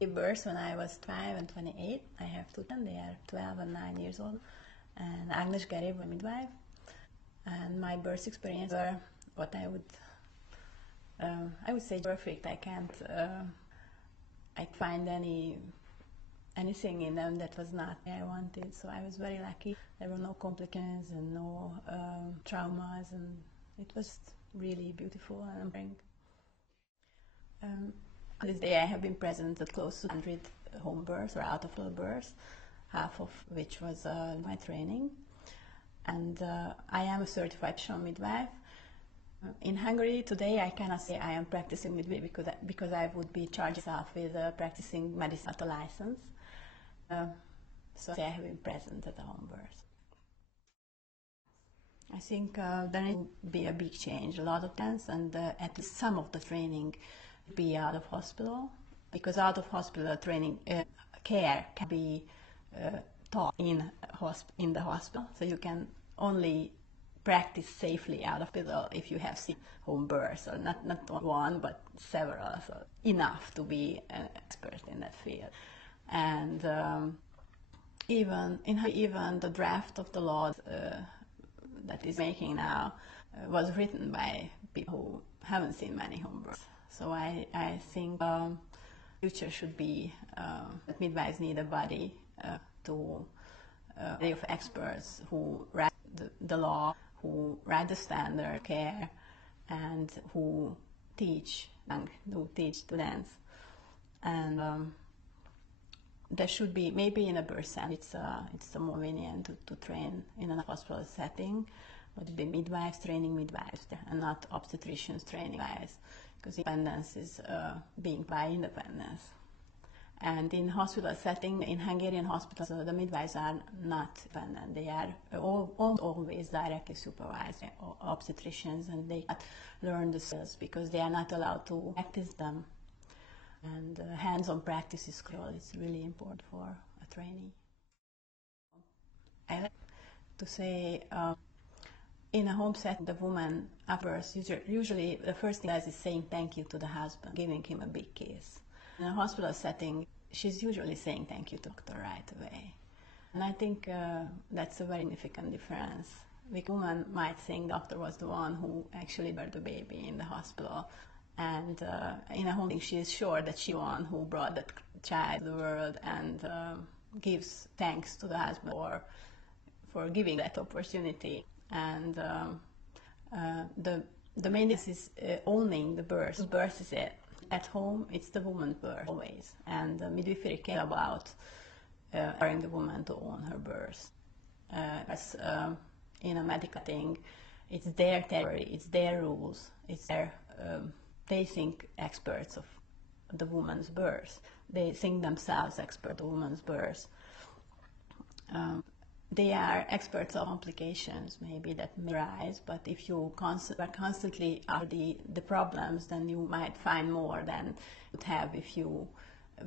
gave birth when I was 12 and 28. I have two children, they are 12 and 9 years old. And Agnes Gary was a midwife. And my birth experience were what I would say perfect. I can't find anything in them that was not what I wanted. So I was very lucky. There were no complications and no traumas, and it was really beautiful and empowering. On this day I have been present at close to 100 home births or out-of-hospital births, half of which was my training. And I am a certified midwife. In Hungary today I cannot say I am practicing midwifery because I would be charged myself with practicing medicine at a license. So I have been present at the home birth. I think there needs to be a big change, a lot of things, and at least some of the training be out of hospital, because out of hospital training care can be taught in the hospital. So you can only practice safely out of hospital if you have seen home births, or not one but several, so enough to be an expert in that field. And even the draft of the law that is making now was written by people who haven't seen many home births. So I think future should be that midwives need a body of experts who write the law, who write the standard care, and who teach students. And there should be, maybe in a birth center, it's more convenient to train in a hospital setting, but the midwives training midwives and not obstetricians training midwives, because independence is being by independence. And in hospital setting, in Hungarian hospitals, the midwives are not independent. They are always directly supervised by obstetricians, and they can't learn the skills because they are not allowed to practice them. And hands-on practice is crucial. It's really important for a trainee. I like to say, in a home setting, the woman after birth usually the first thing she does is saying thank you to the husband, giving him a big kiss. In a hospital setting, she's usually saying thank you to the doctor right away. And I think that's a very significant difference. The woman might think the doctor was the one who actually brought the baby in the hospital. And in a home setting, she is sure that she's the one who brought that child to the world, and gives thanks to the husband for giving that opportunity. And the main thing is owning the birth. The birth is it. At home, it's the woman's birth always, and midwifery care about empowering the woman to own her birth. As in a medical thing, it's their territory, it's their rules, it's their. They think experts of the woman's birth. They think themselves expert of the woman's birth. They are experts of complications, maybe, that may arise, but if you are constantly after the problems, then you might find more than you would have if you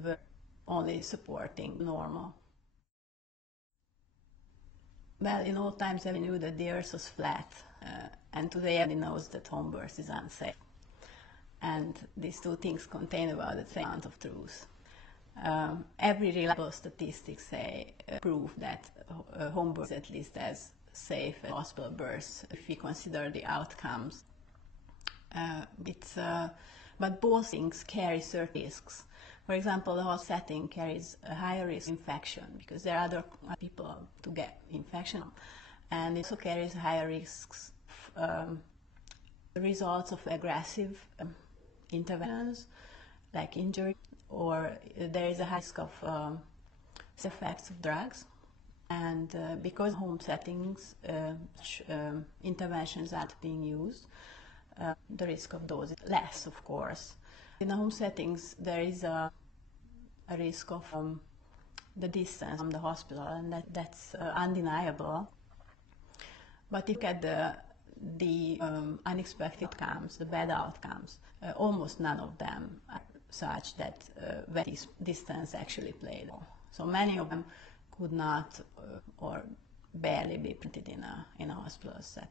were only supporting normal. Well, in old times, everyone knew that the earth was flat, and today everybody knows that home birth is unsafe. And these two things contain about the same amount of truth. Every reliable statistics prove that home birth is at least as safe as hospital births if we consider the outcomes. But both things carry certain risks. For example, the hospital setting carries a higher risk of infection because there are other people to get infection, and it also carries higher risks. The results of aggressive interventions like injury, or there is a high risk of side effects of drugs. And because home settings interventions aren't being used, the risk of those is less, of course. In the home settings, there is a risk of the distance from the hospital, and that's undeniable. But if you look at the unexpected outcomes, the bad outcomes, almost none of them are such that very distance actually played. So many of them could not or barely be printed in a hospital setting.